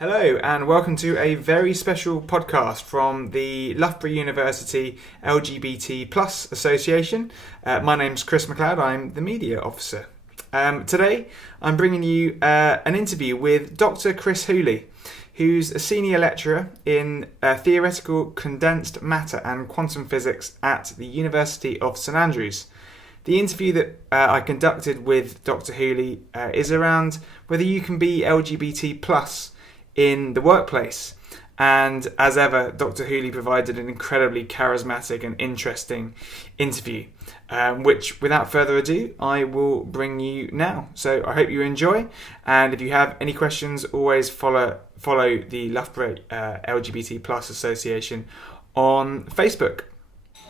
Hello and welcome to a very special podcast from the Loughborough University LGBT Plus Association. My name's Chris McLeod, I'm the media officer. Today I'm bringing you an interview with Dr Chris Hooley, who's a senior lecturer in Theorectical, Condensed Matter and Quantum Physics at the University of St Andrews. The interview that I conducted with Dr Hooley is around whether you can be LGBT plus in the workplace. And as ever, Dr Hooley provided an incredibly charismatic and interesting interview, which without further ado, I will bring you now. So I hope you enjoy, and if you have any questions, always follow the Loughborough LGBT Plus Association on Facebook.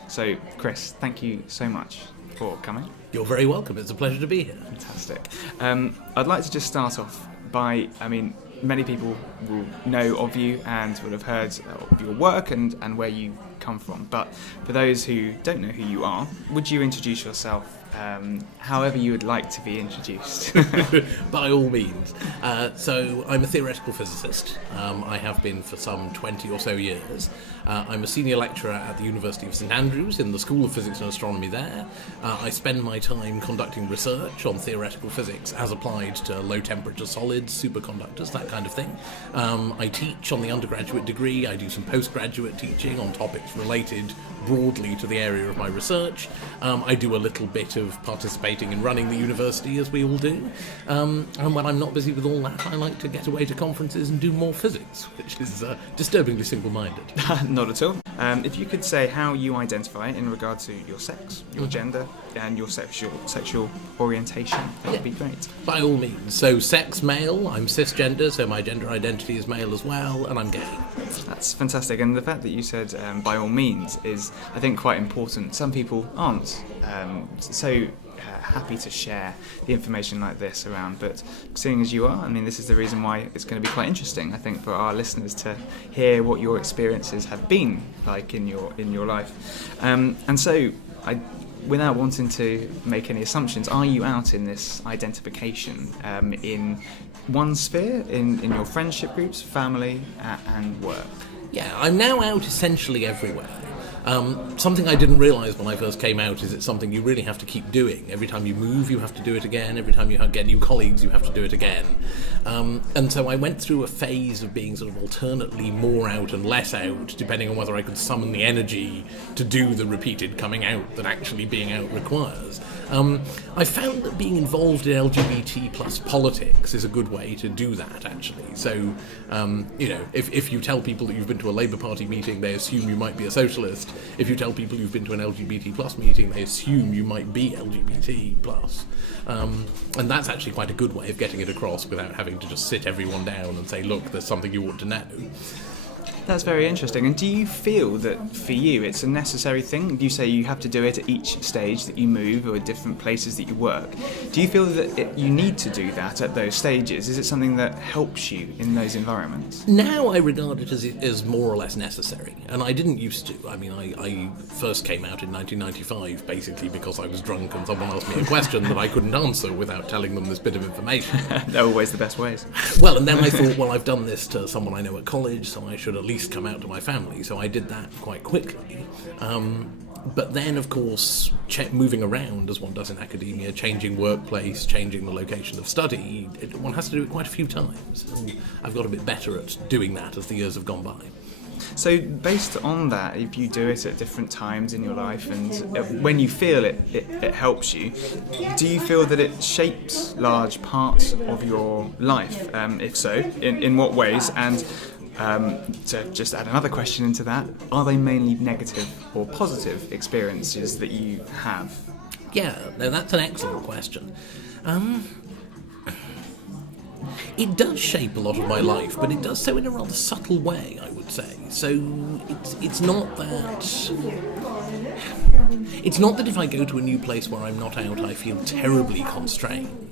So Chris, thank you so much for coming. You're very welcome. It's a pleasure to be here. Fantastic. I'd like to just start off by, many people will know of you and will have heard of your work and where you come from. But for those who don't know who you are, would you introduce yourself however you would like to be introduced? By all means. So I'm a theoretical physicist. I have been for some 20 or so years. I'm a senior lecturer at the University of St Andrews in the School of Physics and Astronomy there. I spend my time conducting research on theoretical physics as applied to low temperature solids, superconductors, that kind of thing. I teach on the undergraduate degree. I do some postgraduate teaching on topics related broadly to the area of my research. I do a little bit of participating in running the university, as we all do. And when I'm not busy with all that, I like to get away to conferences and do more physics, which is disturbingly simple-minded. Not at all. If you could say how you identify in regard to your sex, your gender, and your sexual orientation, that would be great. By all means. So sex, male. I'm cisgender, so my gender identity is male as well, and I'm gay. That's fantastic. And the fact that you said by all means is, I think, quite important. Some people aren't so happy to share the information like this around, but seeing as you are, this is the reason why it's going to be quite interesting, I think, for our listeners to hear what your experiences have been like in your life. And so, without wanting to make any assumptions, are you out in this identification in one sphere, in your friendship groups, family, and work? Yeah, I'm now out essentially everywhere. Something I didn't realise when I first came out is it's something you really have to keep doing. Every time you move, you have to do it again. Every time you get new colleagues, you have to do it again. And so I went through a phase of being sort of alternately more out and less out, depending on whether I could summon the energy to do the repeated coming out that actually being out requires. I found that being involved in LGBT plus politics is a good way to do that, actually. So, if you tell people that you've been to a Labour Party meeting, they assume you might be a socialist. If you tell people you've been to an LGBT plus meeting, they assume you might be LGBT plus. And that's actually quite a good way of getting it across without having to just sit everyone down and say, look, there's something you ought to know. That's very interesting. And do you feel that for you it's a necessary thing? You say you have to do it at each stage that you move or different places that you work. Do you feel that you need to do that at those stages? Is it something that helps you in those environments? Now I regard it as more or less necessary, and I didn't used to. I first came out in 1995 basically because I was drunk and someone asked me a question that I couldn't answer without telling them this bit of information. They're always the best ways. Well, and then I thought, well, I've done this to someone I know at college, so I should at least come out to my family, so I did that quite quickly. But then, of course, moving around, as one does in academia, changing workplace, changing the location of study, one has to do it quite a few times. And I've got a bit better at doing that as the years have gone by. So based on that, if you do it at different times in your life and when you feel it helps you, do you feel that it shapes large parts of your life? If so, in what ways? And to just add another question into that, are they mainly negative or positive experiences that you have? Yeah, no, that's an excellent question. It does shape a lot of my life, but it does so in a rather subtle way, I would say. So it's not that... It's not that if I go to a new place where I'm not out, I feel terribly constrained.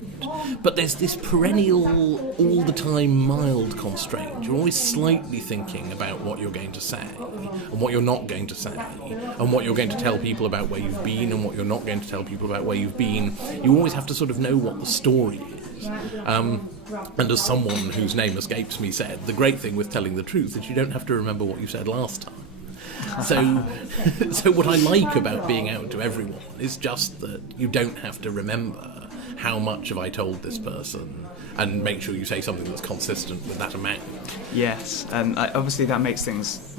But there's this perennial, all the time mild constraint. You're always slightly thinking about what you're going to say, and what you're not going to say, and what you're going to tell people about where you've been, and what you're not going to tell people about where you've been. You always have to sort of know what the story is. And as someone whose name escapes me said, the great thing with telling the truth is you don't have to remember what you said last time. So what I like about being out to everyone is just that you don't have to remember how much have I told this person, and make sure you say something that's consistent with that amount. Yes, and obviously that makes things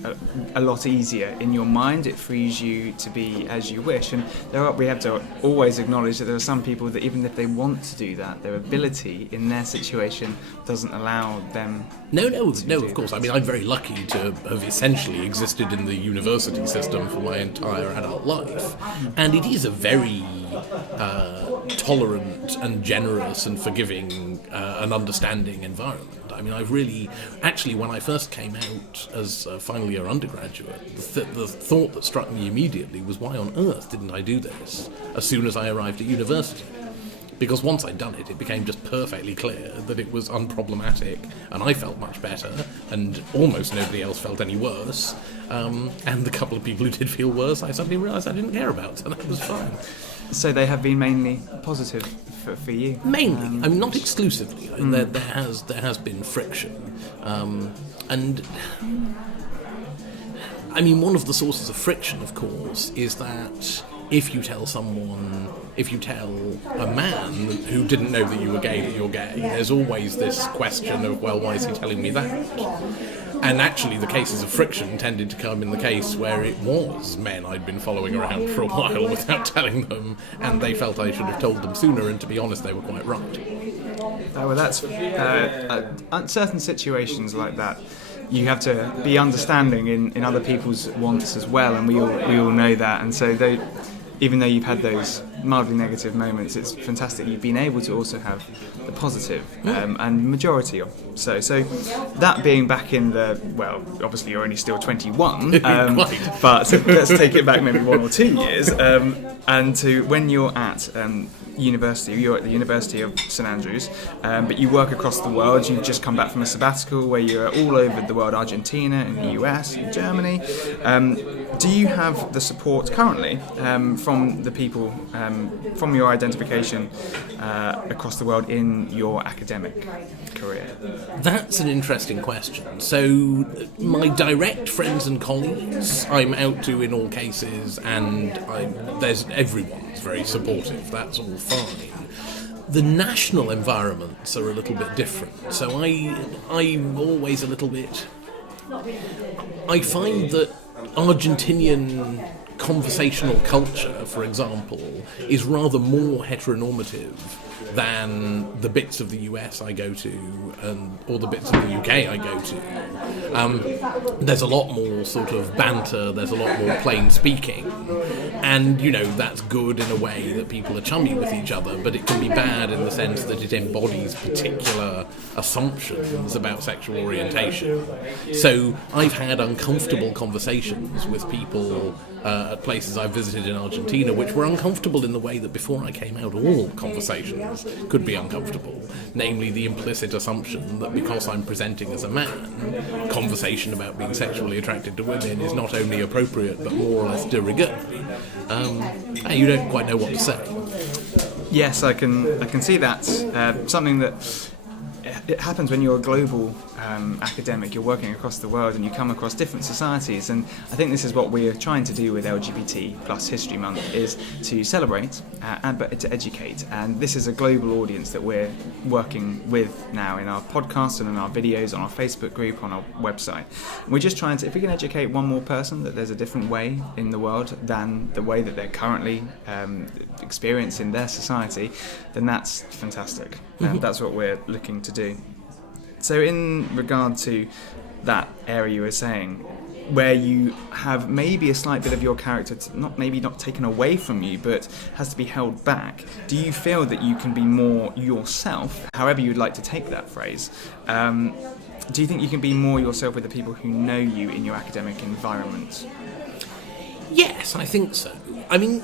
a lot easier in your mind. It frees you to be as you wish, and we have to always acknowledge that there are some people that even if they want to do that, their ability in their situation doesn't allow them. No, of course. I mean, I'm very lucky to have essentially existed in the university system for my entire adult life, and it is a very tolerant and generous and forgiving and understanding environment. I mean, I've really, actually, when I first came out as a final year undergraduate, the thought that struck me immediately was, why on earth didn't I do this as soon as I arrived at university? Because once I'd done it, it became just perfectly clear that it was unproblematic, and I felt much better, and almost nobody else felt any worse. And the couple of people who did feel worse, I suddenly realised I didn't care about, so that was fine. So they have been mainly positive for you? Mainly, I mean, not exclusively. I mean, there has been friction, and I mean, one of the sources of friction, of course, is that if you tell a man who didn't know that you were gay that you're gay, there's always this question of, well, why is he telling me that? And actually the cases of friction tended to come in the case where it was men I'd been following around for a while without telling them, and they felt I should have told them sooner, and to be honest, they were quite right. Oh, well, that's certain situations like that. You have to be understanding in other people's wants as well, and we all know that. And so, even though you've had those mildly negative moments, it's fantastic you've been able to also have the positive, and majority of. So that being back in the, well, obviously you're only still 21, but let's take it back maybe 1 or 2 years, and to when you're at university. You're at the University of St Andrews, but you work across the world. You've just come back from a sabbatical where you're all over the world, Argentina, in the US, in Germany. Do you have the support currently from the people, from your identification across the world in your academic career? That's an interesting question. So my direct friends and colleagues I'm out to in all cases, and everyone's very supportive. That's all fine. The national environments are a little bit different. So I'm always a little bit... I find that Argentinian conversational culture, for example, is rather more heteronormative than the bits of the US I go to, or the bits of the UK I go to. There's a lot more sort of banter, there's a lot more plain speaking, and, you know, that's good in a way that people are chummy with each other, but it can be bad in the sense that it embodies particular assumptions about sexual orientation. So I've had uncomfortable conversations with people at places I've visited in Argentina, which were uncomfortable in the way that before I came out, all conversations could be uncomfortable. Namely, the implicit assumption that because I'm presenting as a man, conversation about being sexually attracted to women is not only appropriate but more or less de rigueur. And you don't quite know what to say. Yes, I can see that. Something that it happens when you're a global academic, you're working across the world and you come across different societies, and I think this is what we're trying to do with LGBT+ History Month, is to celebrate but to educate, and this is a global audience that we're working with now in our podcast and in our videos, on our Facebook group, on our website. We're just trying to, if we can educate one more person that there's a different way in the world than the way that they're currently experiencing their society, then that's fantastic. That's what we're looking to do. So in regard to that area you were saying, where you have maybe a slight bit of your character not taken away from you, but has to be held back, do you feel that you can be more yourself, however you'd like to take that phrase? Do you think you can be more yourself with the people who know you in your academic environment? Yes, I think so. I mean,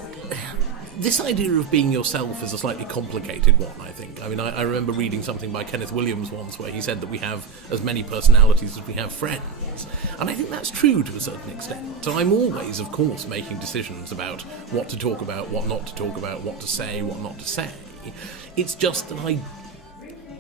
this idea of being yourself is a slightly complicated one, I think. I mean, I remember reading something by Kenneth Williams once where he said that we have as many personalities as we have friends. And I think that's true to a certain extent. So I'm always, of course, making decisions about what to talk about, what not to talk about, what to say, what not to say. It's just that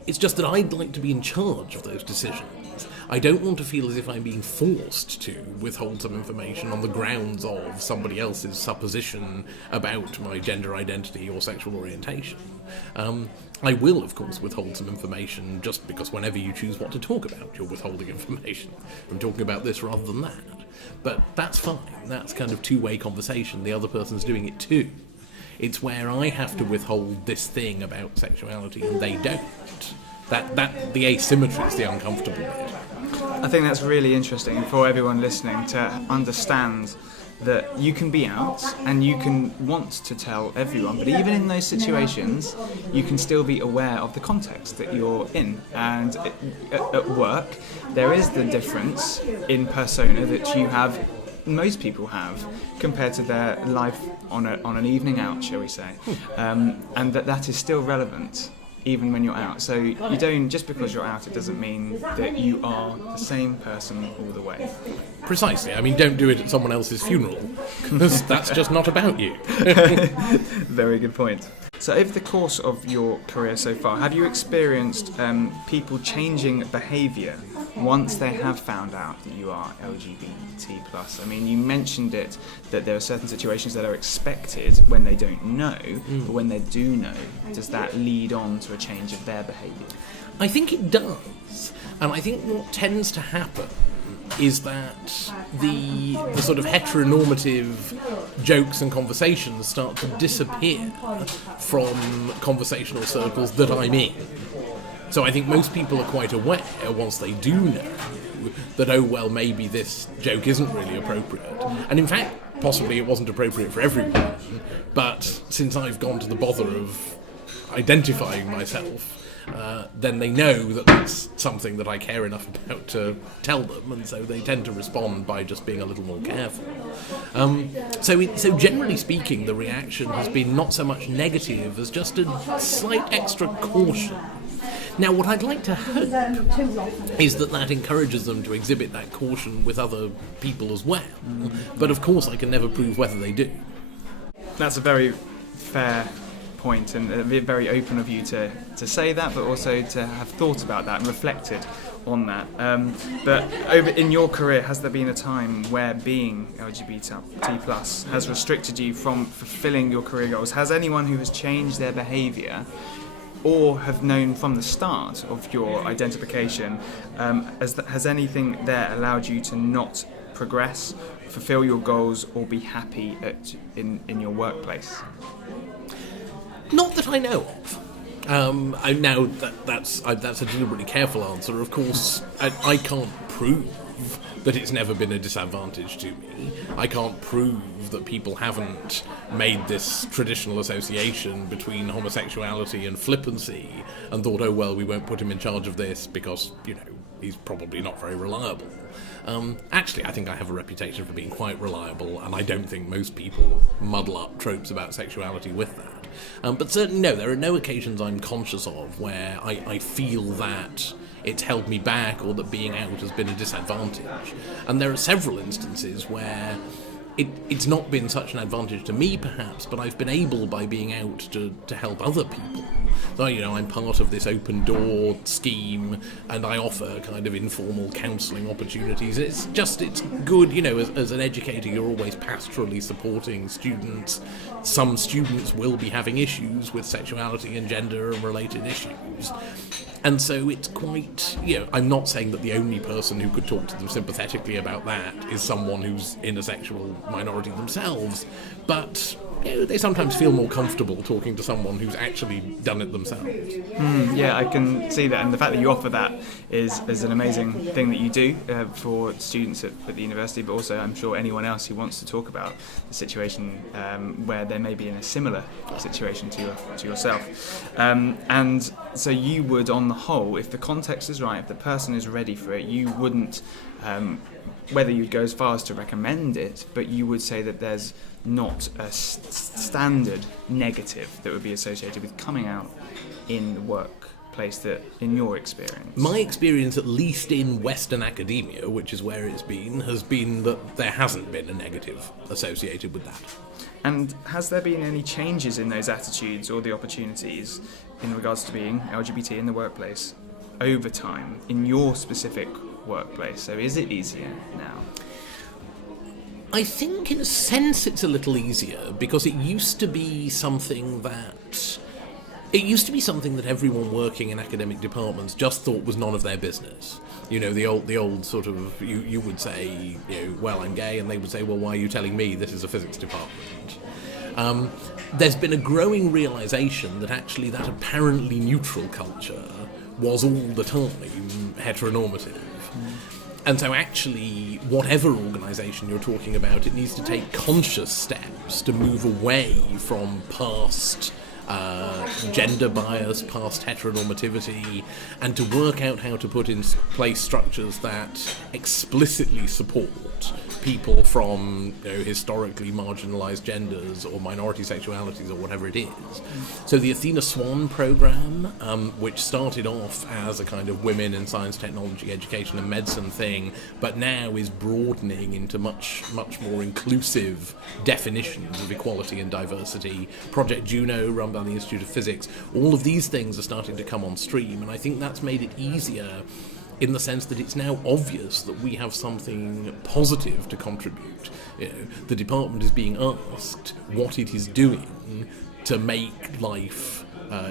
It's just that I'd like to be in charge of those decisions. I don't want to feel as if I'm being forced to withhold some information on the grounds of somebody else's supposition about my gender identity or sexual orientation. I will, of course, withhold some information just because whenever you choose what to talk about, you're withholding information. I'm talking about this rather than that. But that's fine. That's kind of two-way conversation. The other person's doing it too. It's where I have to withhold this thing about sexuality and they don't. That the asymmetry is the uncomfortable bit. I think that's really interesting for everyone listening to understand that you can be out and you can want to tell everyone, but even in those situations, you can still be aware of the context that you're in. And at work, there is the difference in persona that you have, most people have, compared to their life on an evening out, shall we say, and that is still relevant even when you're out. So you don't, just because you're out, it doesn't mean that you are the same person all the way. Precisely. I mean, don't do it at someone else's funeral, because that's just not about you. Very good point. So over the course of your career so far, have you experienced people changing behaviour once they have found out that you are LGBT+? I mean, you mentioned it, that there are certain situations that are expected when they don't know, but when they do know, does that lead on to a change of their behaviour? I think it does. And I think what tends to happen is that the sort of heteronormative jokes and conversations start to disappear from conversational circles that I'm in. So I think most people are quite aware, once they do know, that, oh well, maybe this joke isn't really appropriate. And in fact, possibly it wasn't appropriate for everyone, but since I've gone to the bother of identifying myself, then they know that that's something that I care enough about to tell them, and so they tend to respond by just being a little more careful. So generally speaking, the reaction has been not so much negative as just a slight extra caution. Now, what I'd like to hope is that encourages them to exhibit that caution with other people as well. But of course, I can never prove whether they do. That's a very fair point, and very open of you to say that, but also to have thought about that and reflected on that. But over in your career, has there been a time where being LGBT+ has restricted you from fulfilling your career goals? Has anyone who has changed their behaviour or have known from the start of your identification, has anything there allowed you to not progress, fulfill your goals, or be happy in your workplace? Not that I know of. That's a deliberately careful answer. Of course, I can't prove that it's never been a disadvantage to me. I can't prove that people haven't made this traditional association between homosexuality and flippancy and thought, oh well, we won't put him in charge of this because, he's probably not very reliable. Actually, I think I have a reputation for being quite reliable, and I don't think most people muddle up tropes about sexuality with that. But certainly, no, there are no occasions I'm conscious of where I feel that it's held me back or that being out has been a disadvantage. And there are several instances where it's not been such an advantage to me, perhaps, but I've been able, by being out, to help other people. So, I'm part of this open door scheme, and I offer kind of informal counselling opportunities. It's good, as an educator, you're always pastorally supporting students. Some students will be having issues with sexuality and gender and related issues. And so it's quite, I'm not saying that the only person who could talk to them sympathetically about that is someone who's in a sexual minority themselves, but they sometimes feel more comfortable talking to someone who's actually done it themselves. Yeah, I can see that, and the fact that you offer that is an amazing thing that you do for students at the university, but also I'm sure anyone else who wants to talk about the situation where they may be in a similar situation to yourself. And so you would, on the whole, if the context is right, if the person is ready for it, you wouldn't, whether you'd go as far as to recommend it, but you would say that there's not a standard negative that would be associated with coming out in the workplace workplace that, in your experience? My experience, at least in Western academia, which is where it's been, has been that there hasn't been a negative associated with that. And has there been any changes in those attitudes or the opportunities in regards to being LGBT in the workplace over time in your specific workplace? So is it easier now? I think in a sense it's a little easier, because it used to be something that everyone working in academic departments just thought was none of their business. You know, the old sort of, you would say, well, I'm gay, and they would say, well, why are you telling me? This is a physics department. There's been a growing realisation that actually that apparently neutral culture was all the time heteronormative. And so actually, whatever organisation you're talking about, it needs to take conscious steps to move away from past gender bias, past heteronormativity, and to work out how to put in place structures that explicitly support people from historically marginalised genders or minority sexualities or whatever it is. So the Athena Swan programme, which started off as a kind of women in science, technology, education and medicine thing, but now is broadening into much more inclusive definitions of equality and diversity. Project Juno, run by the Institute of Physics, all of these things are starting to come on stream, and I think that's made it easier in the sense that it's now obvious that we have something positive to contribute. The department is being asked what it is doing to make life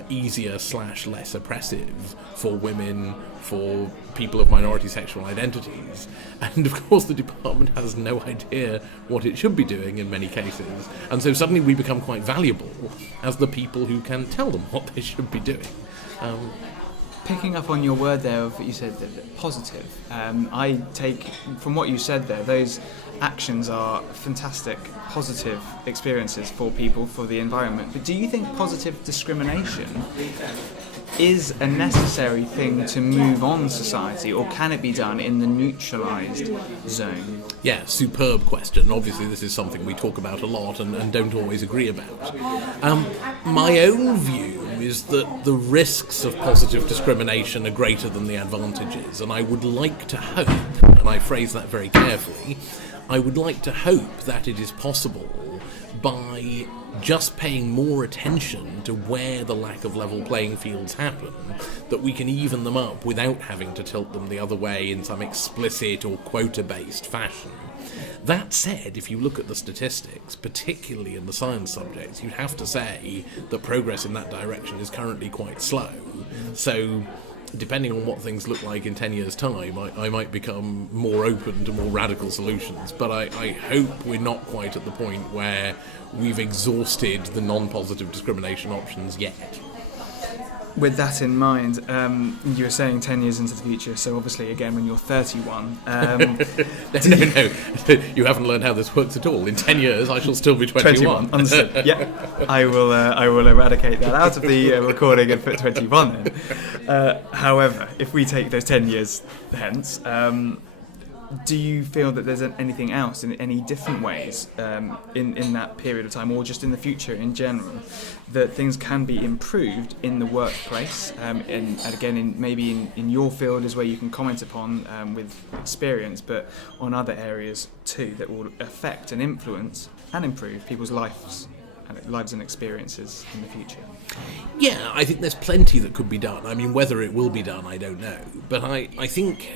easier / less oppressive for women, for people of minority sexual identities, and of course the department has no idea what it should be doing in many cases, and so suddenly we become quite valuable as the people who can tell them what they should be doing. Picking up on your word there of you said that positive, I take from what you said there, those actions are fantastic positive experiences for people, for the environment. But do you think positive discrimination is a necessary thing to move on society, or can it be done in the neutralised zone? Yeah, superb question. Obviously this is something we talk about a lot and don't always agree about. My own view is that the risks of positive discrimination are greater than the advantages, and I would like to hope, and I phrase that very carefully, I would like to hope that it is possible by just paying more attention to where the lack of level playing fields happen, that we can even them up without having to tilt them the other way in some explicit or quota-based fashion. That said, if you look at the statistics, particularly in the science subjects, you'd have to say that progress in that direction is currently quite slow. So, depending on what things look like in 10 years' time, I might become more open to more radical solutions. But I hope we're not quite at the point where we've exhausted the non-positive discrimination options yet. With that in mind, you were saying 10 years into the future, so obviously, again, when you're 31... No, you haven't learned how this works at all. In 10 years, I shall still be 21. Understood. Yeah, I will eradicate that out of the recording and put 21 in. However, if we take those 10 years hence, do you feel that there's anything else in any different ways in that period of time, or just in the future in general, that things can be improved in the workplace, and again maybe in your field is where you can comment upon with experience, but on other areas too that will affect and influence and improve people's lives and experiences in the future? Yeah, I think there's plenty that could be done. I mean, whether it will be done, I don't know, but I think,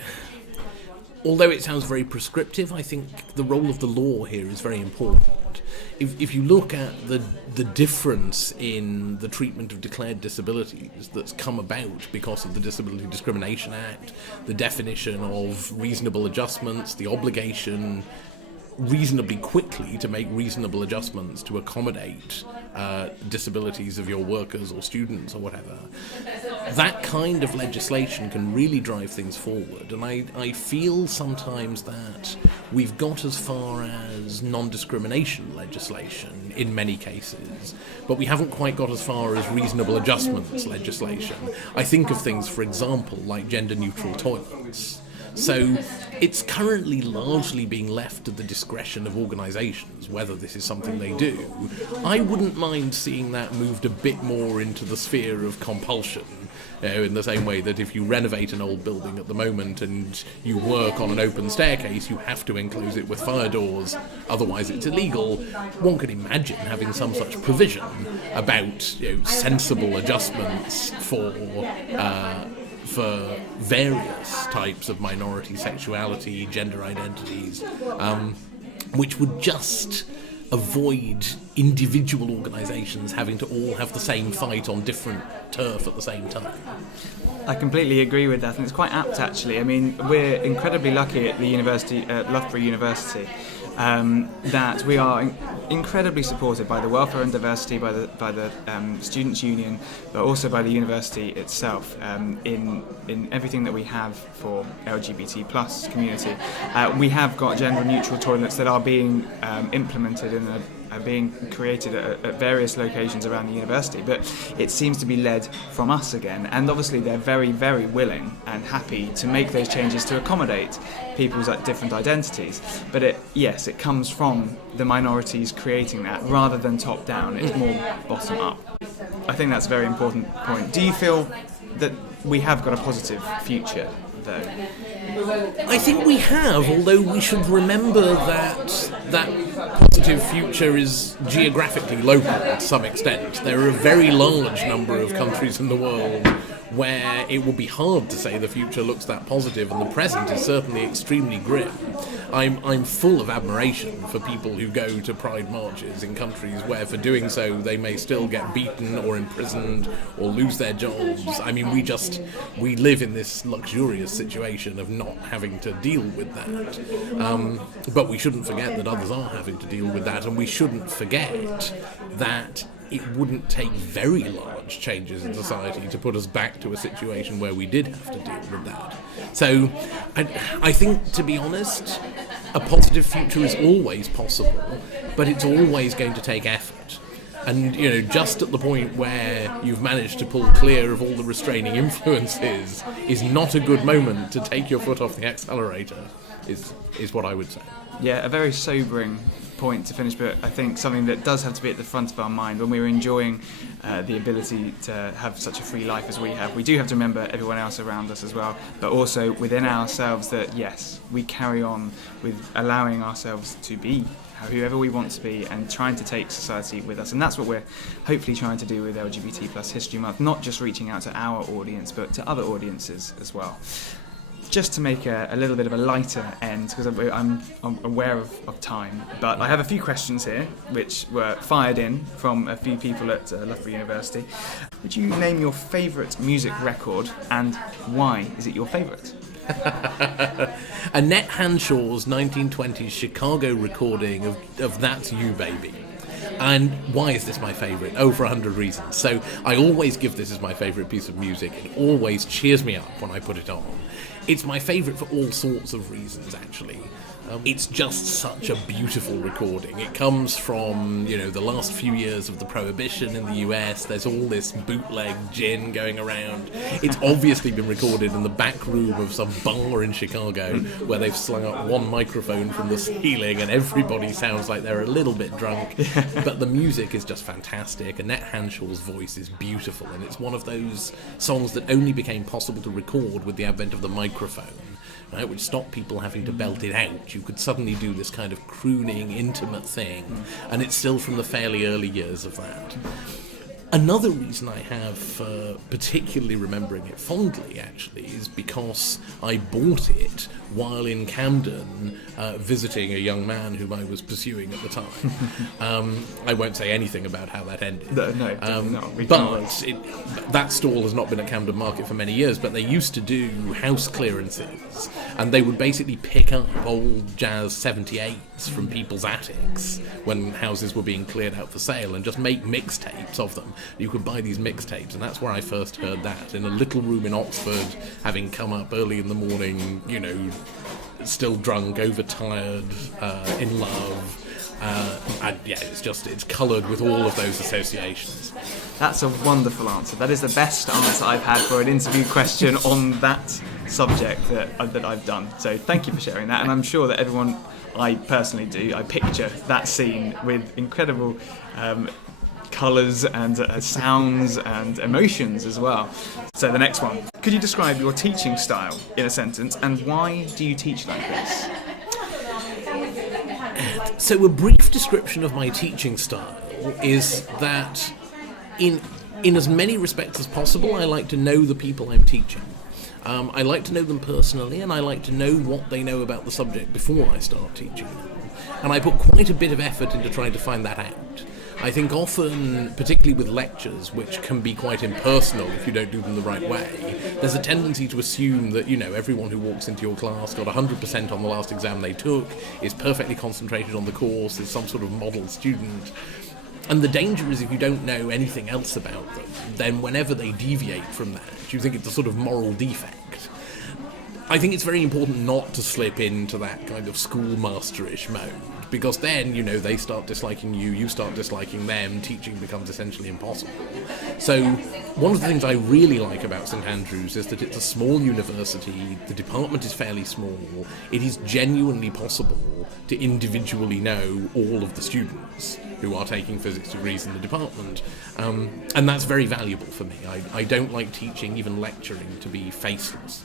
although it sounds very prescriptive, I think the role of the law here is very important. If you look at the difference in the treatment of declared disabilities that's come about because of the Disability Discrimination Act, the definition of reasonable adjustments, the obligation reasonably quickly to make reasonable adjustments to accommodate disabilities of your workers or students or whatever, that kind of legislation can really drive things forward. And I feel sometimes that we've got as far as non-discrimination legislation in many cases, but we haven't quite got as far as reasonable adjustments legislation. I think of things, for example, like gender-neutral toilets. So it's currently largely being left to the discretion of organisations whether this is something they do. I wouldn't mind seeing that moved a bit more into the sphere of compulsion, In the same way that if you renovate an old building at the moment and you work on an open staircase, you have to enclose it with fire doors, otherwise it's illegal. One could imagine having some such provision about sensible adjustments for various types of minority sexuality, gender identities, which would just avoid individual organisations having to all have the same fight on different turf at the same time. I completely agree with that, and it's quite apt actually. I mean, we're incredibly lucky at the university, at Loughborough University, that we are incredibly supported by the Welfare and Diversity, by the Students' Union, but also by the university itself in everything that we have for LGBT plus community. We have got gender-neutral toilets that are being implemented and are being created at various locations around the university, but it seems to be led from us again, and obviously they're very, very willing and happy to make those changes to accommodate people's different identities, but it comes from the minorities creating that rather than top down. It's more bottom up. I think that's a very important point. Do you feel that we have got a positive future though? I think we have, although we should remember that positive future is geographically local to some extent. There are a very large number of countries in the world where it will be hard to say the future looks that positive, and the present is certainly extremely grim. I'm full of admiration for people who go to pride marches in countries where for doing so they may still get beaten or imprisoned or lose their jobs. I mean, we live in this luxurious situation of not having to deal with that. But we shouldn't forget that others are having to deal with that, and we shouldn't forget that it wouldn't take very large changes in society to put us back to a situation where we did have to deal with that. So I think, to be honest, a positive future is always possible, but it's always going to take effort. And, just at the point where you've managed to pull clear of all the restraining influences is not a good moment to take your foot off the accelerator, is what I would say. Yeah, a very sobering point to finish, but I think something that does have to be at the front of our mind when we're enjoying the ability to have such a free life as we have. We do have to remember everyone else around us as well, but also within ourselves that, yes, we carry on with allowing ourselves to be whoever we want to be and trying to take society with us. And that's what we're hopefully trying to do with LGBT plus History Month, not just reaching out to our audience, but to other audiences as well. Just to make a little bit of a lighter end, because I'm aware of time, but I have a few questions here which were fired in from a few people at Loughborough University. Would you name your favourite music record, and why is it your favourite? Annette Hanshaw's 1920s Chicago recording of That's You Baby. And why is this my favourite? Oh, for 100 reasons. So I always give this as my favourite piece of music. It always cheers me up when I put it on. It's my favourite for all sorts of reasons, actually. It's just such a beautiful recording. It comes from, the last few years of the Prohibition in the US. There's all this bootleg gin going around. It's obviously been recorded in the back room of some bar in Chicago where they've slung up one microphone from the ceiling and everybody sounds like they're a little bit drunk. But the music is just fantastic. Annette Hanshaw's voice is beautiful, and it's one of those songs that only became possible to record with the advent of the microphone. Right, which stopped people having to belt it out. You could suddenly do this kind of crooning, intimate thing, and it's still from the fairly early years of that. Another reason I have for particularly remembering it fondly, actually, is because I bought it while in Camden visiting a young man whom I was pursuing at the time. I won't say anything about how that ended. No, but that stall has not been at Camden Market for many years, but they used to do house clearances, and they would basically pick up old jazz 78s from people's attics when houses were being cleared out for sale and just make mixtapes of them. You could buy these mixtapes, and that's where I first heard that, in a little room in Oxford, having come up early in the morning, still drunk, overtired, in love. It's coloured with all of those associations. That's a wonderful answer. That is the best answer I've had for an interview question on that subject that I've done. So thank you for sharing that, and I'm sure that everyone, I personally do, I picture that scene with incredible colours and sounds and emotions as well. So the next one. Could you describe your teaching style in a sentence, and why do you teach like this? So a brief description of my teaching style is that in as many respects as possible, I like to know the people I'm teaching. I like to know them personally, and I like to know what they know about the subject before I start teaching them. And I put quite a bit of effort into trying to find that out. I think often, particularly with lectures, which can be quite impersonal if you don't do them the right way, there's a tendency to assume that, everyone who walks into your class got 100% on the last exam they took, is perfectly concentrated on the course, is some sort of model student. And the danger is if you don't know anything else about them, then whenever they deviate from that, you think it's a sort of moral defect. I think it's very important not to slip into that kind of schoolmasterish mode, because then, they start disliking you, you start disliking them, teaching becomes essentially impossible. So one of the things I really like about St Andrews is that it's a small university, the department is fairly small, it is genuinely possible to individually know all of the students who are taking physics degrees in the department, and that's very valuable for me. I don't like teaching, even lecturing, to be faceless.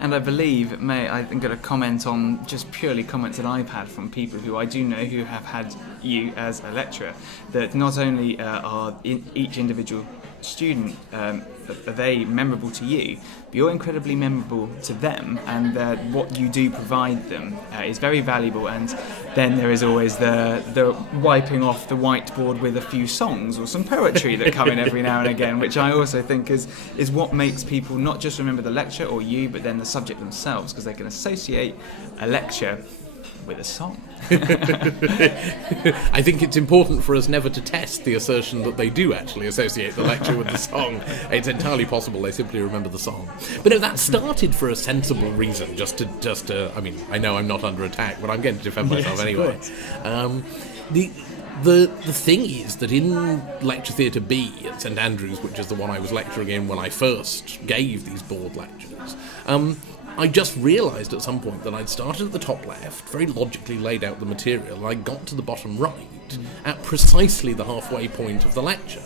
And I believe, I'm going to comment on just purely comments that I've had from people who I do know who have had you as a lecturer, that not only are each individual student are they memorable to you, but you're incredibly memorable to them, and what you do provide them is very valuable. And then there is always the wiping off the whiteboard with a few songs or some poetry that come in every now and again, which I also think is what makes people not just remember the lecture or you, but then the subject themselves, because they can associate a lecture with a song. I think it's important for us never to test the assertion that they do actually associate the lecture with the song. It's entirely possible they simply remember the song. But no, that started for a sensible reason, just to I mean, I know I'm not under attack, but I'm going to defend myself anyway. The thing is that in Lecture Theatre B at St Andrews, which is the one I was lecturing in when I first gave these board lectures, I just realised at some point that I'd started at the top left, very logically laid out the material, and I got to the bottom right at precisely the halfway point of the lecture.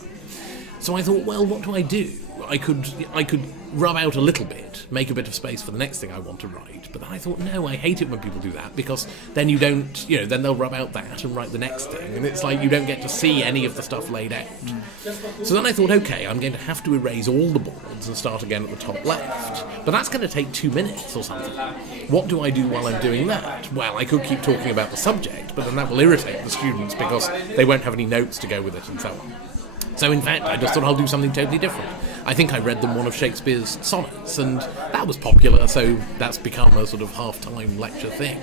So I thought, well, what do? I could rub out a little bit, make a bit of space for the next thing I want to write, but then I thought, no, I hate it when people do that, because then you don't, then they'll rub out that and write the next thing, and it's like you don't get to see any of the stuff laid out. So then I thought, okay, I'm going to have to erase all the boards and start again at the top left, but that's going to take 2 minutes or something. What do I do while I'm doing that? Well, I could keep talking about the subject, but then that will irritate the students because they won't have any notes to go with it and so on. So in fact, I just thought I'll do something totally different. I think I read them one of Shakespeare's sonnets, and that was popular, so that's become a sort of half-time lecture thing.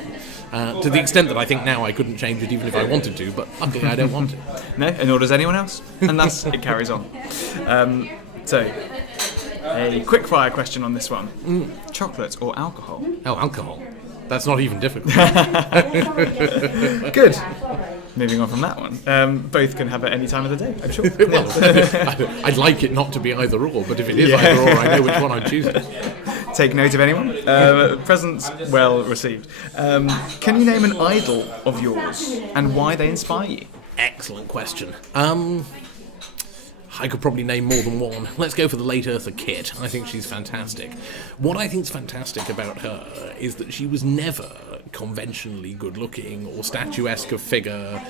To the extent that I think now I couldn't change it even if I wanted to, but luckily I don't want to. No, and nor does anyone else. And thus it carries on. So, a quick-fire question on this one. Chocolate or alcohol? Oh, alcohol. That's not even difficult. Good. Moving on from that one. Both can have it any time of the day, I'm sure. Well, I'd like it not to be either or, but if it is either or, I know which one I'm choosing. Take note of anyone. Presents well received. Can you name an idol of yours and why they inspire you? Excellent question. I could probably name more than one. Let's go for the late Eartha Kitt. I think she's fantastic. What I think's fantastic about her is that she was never conventionally good-looking or statuesque of figure.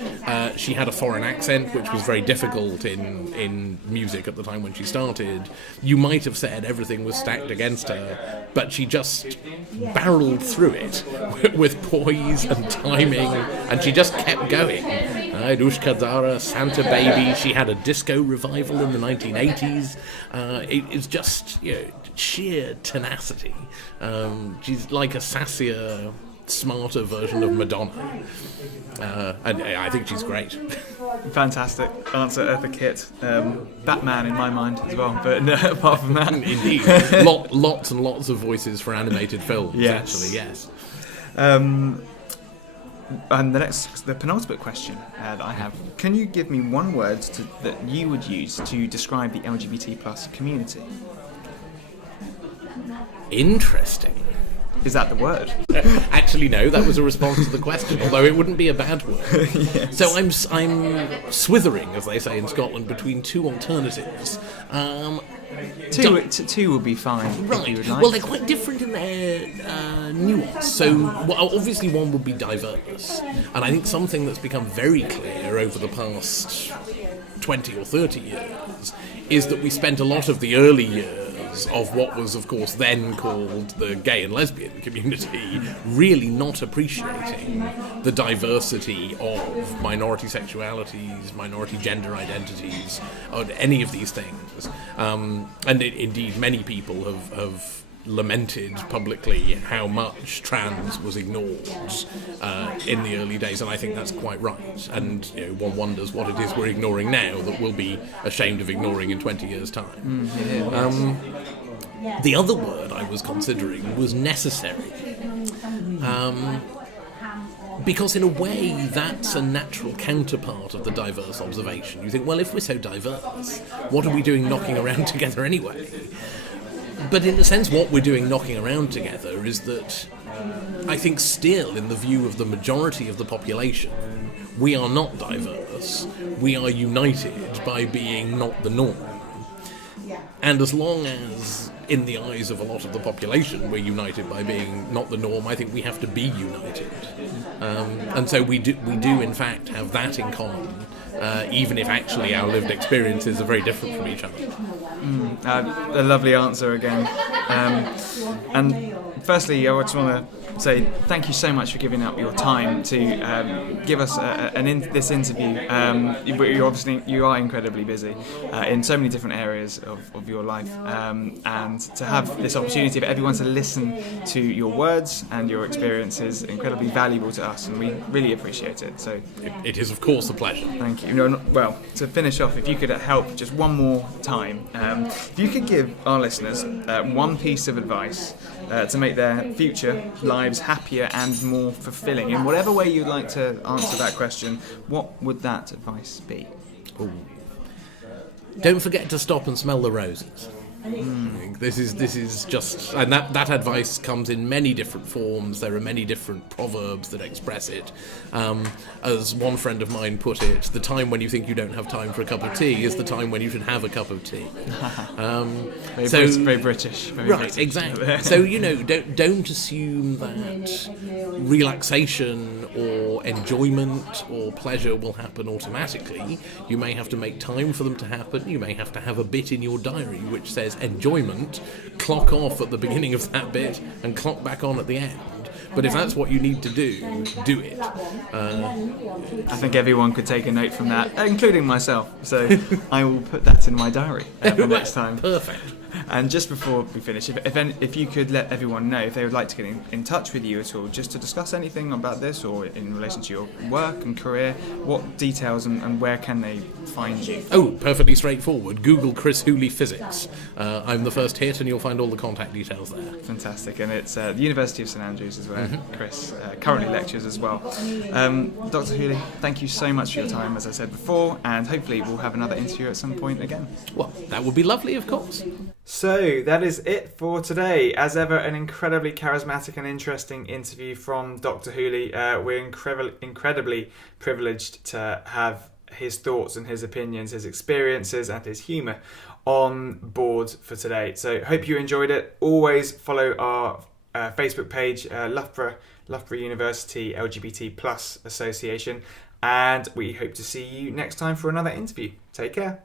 She had a foreign accent, which was very difficult in music at the time when she started. You might have said everything was stacked against her, but she just barreled through it with poise and timing, and she just kept going. Idushka Dara, Santa Baby, she had a disco revival in the 1980s. It's just, sheer tenacity. She's like a sassier, smarter version of Madonna. And I think she's great. Fantastic answer, Eartha Kitt. Batman in my mind as well, but apart from that... Indeed. Lots and lots of voices for animated films, actually, yes. And the penultimate question that I have, can you give me one word that you would use to describe the LGBT+ community? Interesting. Is that the word? Actually, no, that was a response to the question, although it wouldn't be a bad word. Yes. So I'm swithering, as they say in Scotland, between two alternatives. Two will be fine. Right. If you would like. Well, they're quite different in their nuance. So, obviously, one would be diverse. And I think something that's become very clear over the past 20 or 30 years is that we spent a lot of the early years of what was, of course, then called the gay and lesbian community, really not appreciating the diversity of minority sexualities, minority gender identities, or any of these things. Indeed, many people have lamented publicly how much trans was ignored in the early days, and I think that's quite right. And one wonders what it is we're ignoring now that we'll be ashamed of ignoring in 20 years' time. The other word I was considering was necessary. Because in a way, that's a natural counterpart of the diverse observation. You think, well, if we're so diverse, what are we doing knocking around together anyway? But in a sense, what we're doing knocking around together is that I think still, in the view of the majority of the population, we are not diverse. We are united by being not the norm. And as long as, in the eyes of a lot of the population, we're united by being not the norm, I think we have to be united. And so we do in fact have that in common, even if actually our lived experiences are very different from each other. A lovely answer again. And firstly, I just want to say thank you so much for giving up your time to give us this interview. You are incredibly busy in so many different areas of your life, and to have this opportunity for everyone to listen to your words and your experiences is incredibly valuable to us, and we really appreciate it. So it is, of course, a pleasure. Thank you. Well, to finish off, if you could help just one more time, if you could give our listeners one piece of advice to make their future lives happier and more fulfilling, in whatever way you'd like to answer that question, what would that advice be? Ooh. Don't forget to stop and smell the roses. This is just, and that advice comes in many different forms. There are many different proverbs that express it. As one friend of mine put it, the time when you think you don't have time for a cup of tea is the time when you should have a cup of tea. Very British. Very right, British. Exactly. So don't assume that relaxation or enjoyment or pleasure will happen automatically. You may have to make time for them to happen. You may have to have a bit in your diary which says enjoyment, clock off at the beginning of that bit and clock back on at the end. But if that's what you need to do it. I think everyone could take a note from that, including myself. So I will put that in my diary for next time. Perfect. And just before we finish, if you could let everyone know if they would like to get in touch with you at all, just to discuss anything about this or in relation to your work and career, what details and where can they find you? Oh, perfectly straightforward. Google Chris Hooley Physics. I'm the first hit and you'll find all the contact details there. Fantastic. And it's the University of St Andrews is where Chris currently lectures as well. Dr Hooley, thank you so much for your time, as I said before, and hopefully we'll have another interview at some point again. Well, that would be lovely, of course. So that is it for today. As ever, an incredibly charismatic and interesting interview from Dr. Hooley. We're incredibly privileged to have his thoughts and his opinions, his experiences and his humour on board for today. So hope you enjoyed it. Always follow our Facebook page, Loughborough University LGBT+ Association, and we hope to see you next time for another interview. Take care.